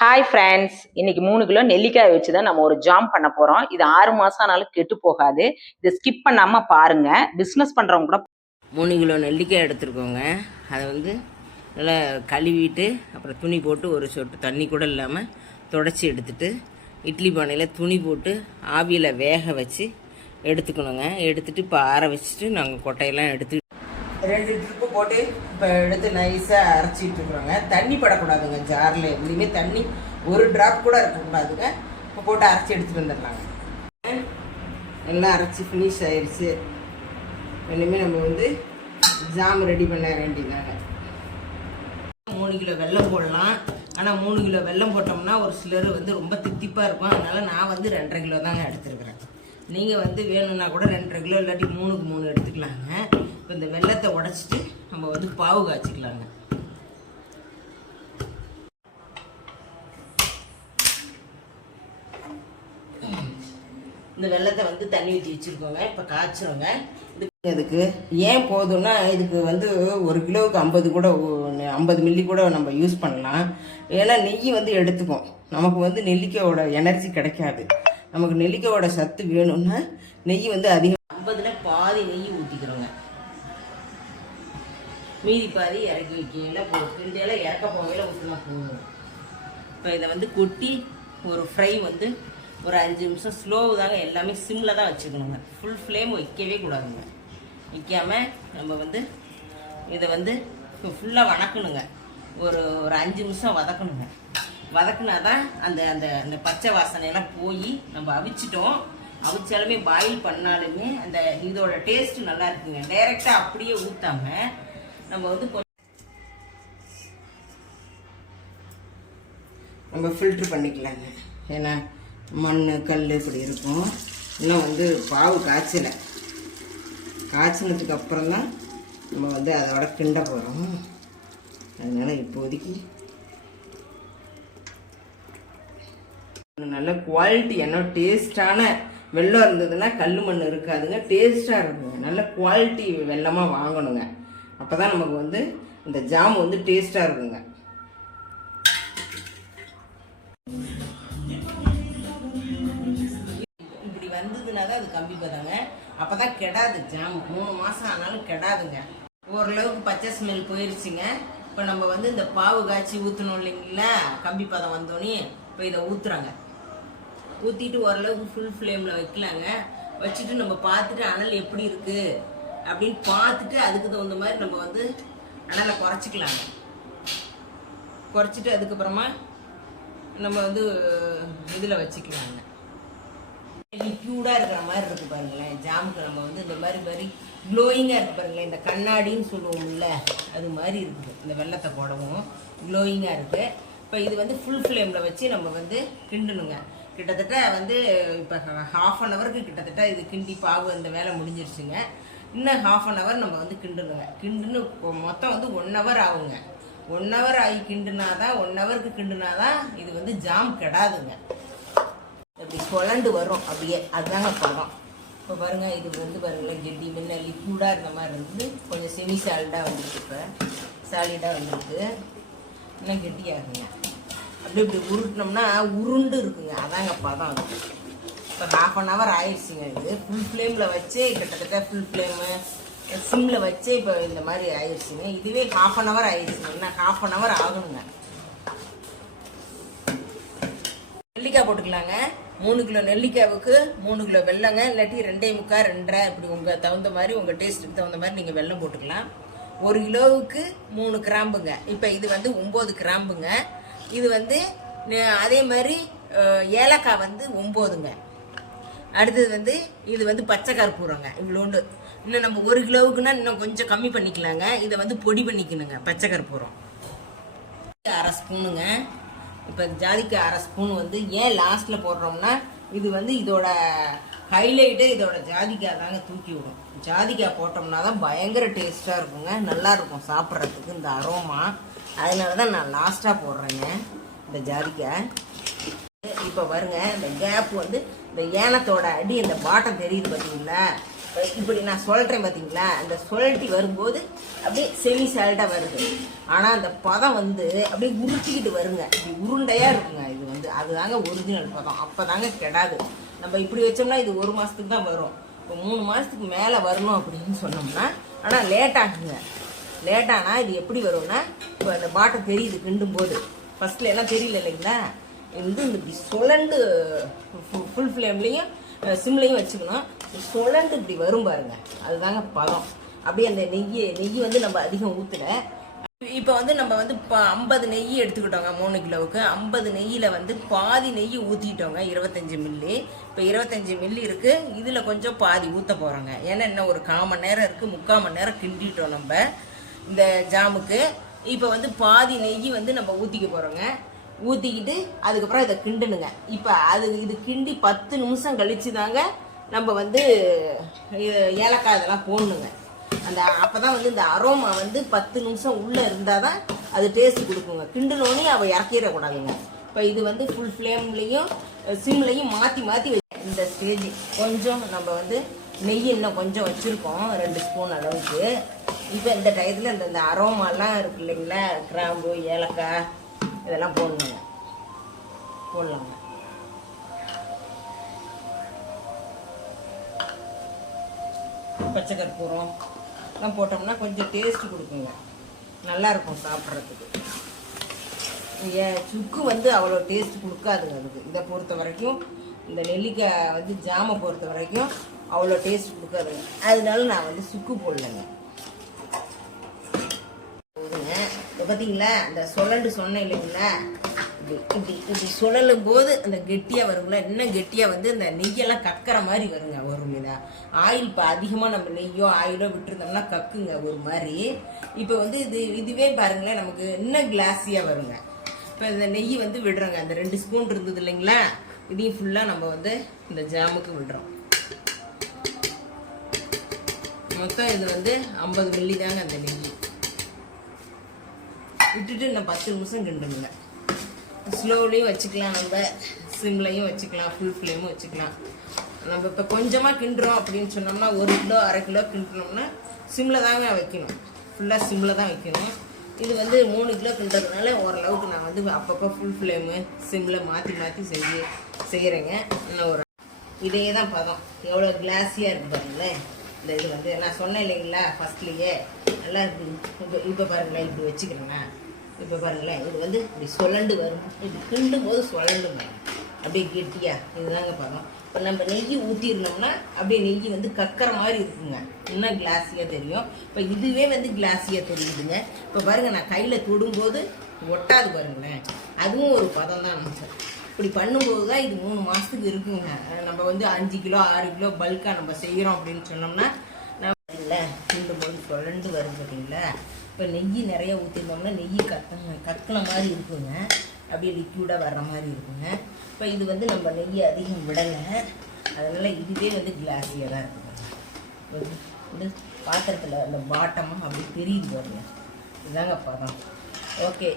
Hi friends இன்னைக்கு மூணு kilo நெல்லிக்காய் வச்சு தான் நம்ம ஒரு ஜாம் பண்ண போகிறோம் இது ஆறு மாதம் ஆனாலும் கெட்டு போகாது. இதை ஸ்கிப் பண்ணாமல் பாருங்கள் பிஸ்னஸ் பண்ணுறவங்க கூட மூணு கிலோ நெல்லிக்காய் எடுத்துருக்கோங்க. அதை வந்து நல்லா கழுவிட்டு அப்புறம் துணி போட்டு ஒரு சொட்டு தண்ணி கூட இல்லாமல் தொடச்சி எடுத்துட்டு இட்லி பானையில் துணி போட்டு ஆவியில் வேக வச்சு எடுத்துக்கணுங்க. எடுத்துட்டு இப்போ ஆற வச்சுட்டு நாங்கள் கொட்டையெல்லாம் எடுத்து ரெண்டு ட்ரிப்பு போட்டு இப்போ எடுத்து நைஸாக அரைச்சிட்டு இருக்கிறோங்க தண்ணி படக்கூடாதுங்க ஜாரில் எதுலேயுமே தண்ணி ஒரு ட்ராப் கூட இருக்கக்கூடாதுங்க. இப்போ போட்டு அரைச்சி எடுத்துகிட்டு வந்துடலாங்க. எல்லாம் அரைச்சி ஃபினிஷ் ஆயிடுச்சு இனிமேல் நம்ம வந்து ஜாம் ரெடி பண்ண வேண்டியதாங்க மூணு கிலோ வெல்லம் போடலாம். ஆனால் மூணு கிலோ வெல்லம் போட்டோம்னா ஒரு சிலர் வந்து ரொம்ப தித்திப்பாக இருக்கும். அதனால் நான் வந்து ரெண்டரை கிலோ தாங்க எடுத்துருக்குறேன். நீங்கள் வந்து வேணும்னா கூட ரெண்டரை கிலோ இல்லாட்டி மூணுக்கு மூணு எடுத்துக்கலாங்க. இப்போ இந்த வெல்லத்தை உடச்சிட்டு நம்ம வந்து பாவு காய்ச்சிக்கலாங்க. இந்த வெள்ளத்தை வந்து தண்ணி ஊற்றி வச்சுருக்கோங்க. இப்போ காய்ச்சிருங்க இதுக்கு ஏன் போதும்னா இதுக்கு வந்து ஒரு கிலோவுக்கு ஐம்பது கூட ஐம்பது மில்லி கூட நம்ம யூஸ் பண்ணலாம். ஏன்னா நெய் வந்து எடுத்துக்கும் நமக்கு வந்து நெல்லிக்காயோட எனர்ஜி கிடைக்காது. நமக்கு நெல்லிக்காயோட சத்து வேணும்னா நெய் வந்து அதிகம். ஐம்பதுல பாதி நெய் ஊற்றிக்கிறோங்க மீதி பாதி இறக்கி வைக்கையில் போ கிண்டியெல்லாம் இறக்க போகையில் ஊற்றினா போதும். இப்போ இதை வந்து கொட்டி ஒரு ஃப்ரை வந்து ஒரு அஞ்சு நிமிஷம் ஸ்லோவு தாங்க எல்லாமே சிம்மில் தான் வச்சுக்கணுங்க. ஃபுல் ஃப்ளேம் வைக்கவே கூடாதுங்க. வைக்காமல் நம்ம வந்து இதை வந்து ஃபுல்லாக வணக்கணுங்க. ஒரு ஒரு அஞ்சு நிமிஷம் வதக்கணுங்க. வதக்குனா தான் அந்த அந்த அந்த பச்சை வாசனையெல்லாம் போய் நம்ம அவிச்சிட்டோம். அவிச்சாலுமே பாயில் பண்ணாலுமே அந்த இதோட டேஸ்ட் நல்லா இருக்குங்க. டைரெக்டாக அப்படியே ஊற்றாம நம்ம வந்து நம்ம ஃபில்ட்ரு பண்ணிக்கலாங்க. ஏன்னா மண் கல் இப்படி இருக்கும். இன்னும் வந்து பாவு காய்ச்சலை. காய்ச்சினதுக்கு அப்புறம் தான் நம்ம வந்து அதோட கிண்ட போகிறோம் அதனால் இப்போதைக்கு நல்ல குவாலிட்டி என்ன டேஸ்டான வெள்ளம் இருந்ததுன்னா கல் மண் இருக்காதுங்க. டேஸ்ட்டாக இருக்குங்க நல்ல குவாலிட்டி வெள்ளமாக வாங்கணுங்க. அப்போ தான் நமக்கு வந்து இந்த ஜாம் வந்து டேஸ்ட்டாக இருக்குங்க. இப்படி வந்ததுனால தான் அது கம்பி பதாங்க. அப்போ தான் கெடாது ஜாம். மூணு மாதம் ஆனாலும் கெடாதுங்க. ஓரளவுக்கு பச்சை ஸ்மெல் போயிருச்சுங்க. இப்போ நம்ம வந்து இந்த பாவு காய்ச்சி ஊற்றணும் இல்லைங்களா? கம்பி பதம் வந்தோடனே இப்போ இதை ஊற்றுறாங்க ஊற்றிட்டு ஓரளவுக்கு ஃபுல் ஃப்ளேமில் வைக்கலாங்க. வச்சுட்டு நம்ம பார்த்துட்டு அனல் எப்படி இருக்குது அப்படின்னு பார்த்துட்டு அதுக்கு தகுந்த மாதிரி நம்ம வந்து அனலை குறைச்சிக்கலாங்க. குறைச்சிட்டு அதுக்கப்புறமா நம்ம வந்து இதில் வச்சுக்கலாங்க. லிக்யூடாக இருக்கிற மாதிரி இருக்குது பாருங்களேன். ஜாமுக்கு நம்ம வந்து இந்த மாதிரி மாதிரி க்ளோயிங்காக இருக்குது பாருங்களேன். இந்த கண்ணாடின்னு சொல்லுவோம்ல அது மாதிரி இருக்குது. இந்த வெள்ளத்தை போடவும் க்ளோயிங்காக இருக்குது இப்போ இது வந்து ஃபுல் ஃப்ளேமில் வச்சு நம்ம வந்து கிண்டணுங்க. கிட்டத்தட்ட வந்து இப்போ ஹாஃப் அன் ஹவருக்கு கிட்டத்தட்ட இது கிண்டி பாகு அந்த வேலை முடிஞ்சிருச்சுங்க. இன்னும் ஹாஃப் அன் ஹவர் நம்ம வந்து கிண்டுணுங்க கிண்டுன்னு இப்போ மொத்தம் வந்து ஒன் ஹவர் ஆகுங்க. ஒன் ஹவர் ஆகி கிண்டுனா தான் ஒன் ஹவருக்கு கிண்டுனா தான் இது வந்து ஜாம் கெடாதுங்க. அப்படி குழண்டு வரும் அப்படியே. அதுதாங்க பழம். இப்போ பாருங்க இது வந்து பாருங்களேன் கெட்டி முன்ன லிக்விடாக இருந்த மாதிரி இருந்து கொஞ்சம் செமி சாலிடாக வந்துருக்கு இப்போ. சாலிடாக வந்துருக்கு. இன்னும் கெட்டியாகுங்க. அப்படி இப்படி உருட்டினோம்னா உருண்டு இருக்குங்க. அதாங்க பதம் அது. இப்போ ஹாஃப் அன் ஹவர் ஆயிடுச்சுங்க இது. ஃபுல் ஃப்ளேமில் வச்சு கிட்டத்தட்ட ஃபுல் ஃப்ளேமு சிம்மில் வச்சு இப்போ இந்த மாதிரி ஆயிடுச்சுங்க. இதுவே ஹாஃப் அன் ஹவர் ஆயிடுச்சுங்க. இன்னும் ஹாஃப் அன் ஹவர் ஆகணுங்க. நெல்லிக்காய் போட்டுக்கலாங்க. மூணு கிலோ நெல்லிக்காவுக்கு மூணு கிலோ வெல்லங்க. இல்லாட்டி ரெண்டே முக்கால் ரெண்டரை இப்படி உங்கள் தகுந்த மாதிரி உங்கள் டேஸ்ட்டுக்கு தகுந்த மாதிரி நீங்கள் வெல்லம் போட்டுக்கலாம். ஒரு கிலோவுக்கு மூணு கிராம்புங்க. இப்போ இது வந்து ஒம்பது கிராம்புங்க. இது வந்து அதே மாதிரி ஏலக்காய் வந்து ஒம்போதுங்க. அடுத்தது வந்து இது வந்து பச்சை கற்பூரங்க இவ்வளோண்டு. இன்னும் நம்ம ஒரு கிலோவுக்குன்னா இன்னும் கொஞ்சம் கம்மி பண்ணிக்கலாங்க. இதை வந்து பொடி பண்ணிக்கணுங்க பச்சை கற்பூரம். அரை ஸ்பூனுங்க. இப்போ ஜாதிக்காய் அரை ஸ்பூன் வந்து ஏன் லாஸ்ட்டில் போடுறோம்னா இது வந்து இதோட ஹைலைட்டே இதோட ஜாதிக்காய் தாங்க தூக்கி விடும். ஜாதிக்காய் போட்டோம்னா தான் பயங்கர டேஸ்ட்டாக இருக்குங்க. நல்லாயிருக்கும் சாப்பிட்றதுக்கு இந்த அரோமா அதனால தான் நான் லாஸ்ட்டாக போடுறேங்க இந்த ஜாதிக்காய் இப்போ பாருங்க இந்த கேப் வந்து இந்த ஏனத்தோட அடி இந்த பாட்டம் தெரியுது பார்த்தீங்களா இப்படி நான் சொல்கிறேன் பார்த்தீங்களா அந்த சுழட்டி வரும்போது அப்படியே செமி சால்ட்டாக வருது. ஆனால் அந்த பதம் வந்து அப்படியே உருட்டிக்கிட்டு வருங்க. இப்படி உருண்டையாக இருக்குங்க இது வந்து. அதுதாங்க ஒரிஜினல் பதம். அப்போ தாங்க கெடாது. நம்ம இப்படி வச்சோம்னா இது ஒரு மாதத்துக்கு தான் வரும். இப்போ மூணு மாதத்துக்கு மேலே வரணும் அப்படின்னு சொன்னோம்னா ஆனால் லேட் ஆகுங்க. லேட் ஆனால் இது எப்படி வரும்னா இப்போ அந்த பாட்டை தெரியுது கிண்டும் போது ஃபர்ஸ்ட்ல எல்லாம் தெரியல இல்லைங்களா? வந்து இந்த இப்படி சுழண்டு ஃபுல் ஃப்ளேம்லேயும் சிம்லையும் வச்சுக்கணும். சுழண்டு இப்படி வரும் பாருங்க. அதுதாங்க பதம். அப்படியே அந்த நெய்யை நெய் வந்து நம்ம அதிகம் ஊற்றல இப்போ வந்து நம்ம வந்து இப்போ ஐம்பது நெய் எடுத்துக்கிட்டோங்க மூணு கிலோவுக்கு. ஐம்பது நெய்யில் வந்து பாதி நெய் ஊற்றிட்டோங்க இருபத்தஞ்சி மில்லி. இப்போ இருபத்தஞ்சி மில்லி இருக்குது இதில் கொஞ்சம் பாதி ஊற்ற போகிறோங்க ஏன்னா இன்னும் ஒரு கால் மணி நேரம் இருக்குது முக்கால் மணி நேரம் கிண்டிட்டோம் நம்ம. இந்த ஜாமுக்கு. இப்போ வந்து பாதி நெய் வந்து நம்ம ஊற்றிக்க போகிறோங்க ஊற்றிக்கிட்டு அதுக்கப்புறம் இதை கிண்டணுங்க. இப்போ அது இது கிண்டி பத்து நிமிஷம் கழிச்சு தாங்க நம்ம வந்து ஏலக்காய் இதெல்லாம் போடணுங்க. அந்த அப்போ தான் வந்து இந்த அரோமா வந்து பத்து நிமிஷம் உள்ளே இருந்தால் தான் அது டேஸ்ட் கொடுக்குங்க. கிண்டுனோடனே அவள் இறக்கிடக்கூடாதுங்க இப்போ இது வந்து ஃபுல் ஃப்ளேம்லேயும் சிம்லையும் மாற்றி மாற்றி இந்த ஸ்டேஜ் கொஞ்சம் நம்ம வந்து நெய் இன்னும் கொஞ்சம் வச்சுருக்கோம் ரெண்டு ஸ்பூன் அளவுக்கு. இப்போ இந்த டயத்தில் இந்த இந்த அரோமாலாம் இருக்கு இல்லைங்களா? கிராம்பு ஏலக்காய் இதெல்லாம் போடணுங்க. போடலாங்க. பச்சை கற்பூரம் எல்லாம் போட்டோம்னா கொஞ்சம் டேஸ்ட் கொடுக்குங்க. நல்லாயிருக்கும் சாப்பிட்றதுக்கு. ஏன் சுக்கு வந்து அவ்வளோ டேஸ்ட் கொடுக்காதுங்க அதுக்கு. இதை பொறுத்த வரைக்கும் இந்த நெல்லிக்காய் வந்து ஜாமை பொறுத்த வரைக்கும் அவ்வளோ டேஸ்ட் கொடுக்காதுங்க. அதனால நான் வந்து சுக்கு போடலைங்க போதுங்க இப்போ பார்த்தீங்களா அந்த சுழண்டு சொன்னேன் இல்லைங்களா? இப்படி இப்படி இப்படி சுழலும் போது அந்த கெட்டியாக வருங்களா இன்னும் கெட்டியாக வந்து இந்த நெய்யெல்லாம் கக்கிற மாதிரி வருங்க வரும் இதா ஆயில் இப்போ அதிகமாக நம்ம நெய்யோ ஆயிலோ விட்டுருந்தோம்னா கக்குங்க ஒரு மாதிரி. இப்போ வந்து இது இதுவே பாருங்களேன் நமக்கு இன்னும் கிளாஸியாக வருங்க. இப்போ இந்த நெய் வந்து விடுறோங்க அந்த ரெண்டு ஸ்பூன் இருந்தது இல்லைங்களா? இதையும் ஃபுல்லாக நம்ம வந்து இந்த ஜாமுக்கு விடுறோம். மொத்தம் இது வந்து ஐம்பது மில்லி தாங்க அந்த நெய். விட்டுட்டு இன்னும் பத்து நிமிஷம் கிண்டுங்க. ஸ்லோலையும் வச்சுக்கலாம் நம்ம. சிம்லையும் வச்சுக்கலாம் ஃபுல் ஃப்ளேமும் வச்சுக்கலாம். நம்ம இப்போ கொஞ்சமாக கிண்டுறோம் அப்படின்னு சொன்னோம்னா ஒரு கிலோ அரை கிலோ கிண்டுனோம்னா சிம்மில் தாங்க வைக்கணும். ஃபுல்லாக சிம்மில் தான் வைக்கணும். இது வந்து மூணு கிலோ கிண்டுறதுனால ஓரளவுக்கு நான் வந்து அப்பப்போ ஃபுல் ஃப்ளேமு சிம்மில் மாற்றி மாற்றி செய்ய செய்கிறேங்க இன்னும் ஒரு இதே தான் பதம். எவ்வளோ கிளாஸியாக இருக்குது பாருங்களேன். இந்த இது வந்து நான் சொன்னேன் இல்லைங்களா ஃபஸ்ட்லேயே நல்லா இருக்குது இப்போ இப்போ பாருங்களேன் இப்படி வச்சுக்கிறேங்க இப்போ பாருங்களேன் இது வந்து இப்படி சுழண்டு வரும். இப்படி கிண்டும் போது சுழண்டு வரும். அப்படியே கெட்டியாக இதுதாங்க பதம் இப்போ நம்ம நெய் ஊற்றிருந்தோம்னா அப்படியே நெய் வந்து கக்கிற மாதிரி இருக்குங்க. இன்னும் கிளாஸியாக தெரியும். இப்போ இதுவே வந்து கிளாஸியாக தெரியுதுங்க. இப்போ பாருங்கள் நான் கையில் தொடும்போது ஒட்டாது பாருங்களேன். அதுவும் ஒரு பதம் தான் சார் இப்படி பண்ணும்போது தான் இது மூணு மாதத்துக்கு இருக்குங்க. நம்ம வந்து அஞ்சு கிலோ ஆறு கிலோ பல்காக நம்ம செய்கிறோம் அப்படின்னு சொன்னோம்னா நம்ம இல்லை இந்த போது சுழண்டு வரும் பார்த்தீங்களா இப்போ நெய் நிறைய ஊற்றிருந்தோம்னா நெய் கத்தங்க கக்கின மாதிரி இருக்குங்க. அப்படியே லிக்யூடாக வர்ற மாதிரி இருக்குங்க. இப்போ இது வந்து நம்ம நெய் அதிகம் விடலை. அதனால் இதுவே வந்து கிளாஸியாக தான் இருக்குங்க. இது பாத்திரத்தில் அந்த பாட்டமாக அப்படி தெரியுது பாருங்க. இதுதாங்க பதம். ஓகே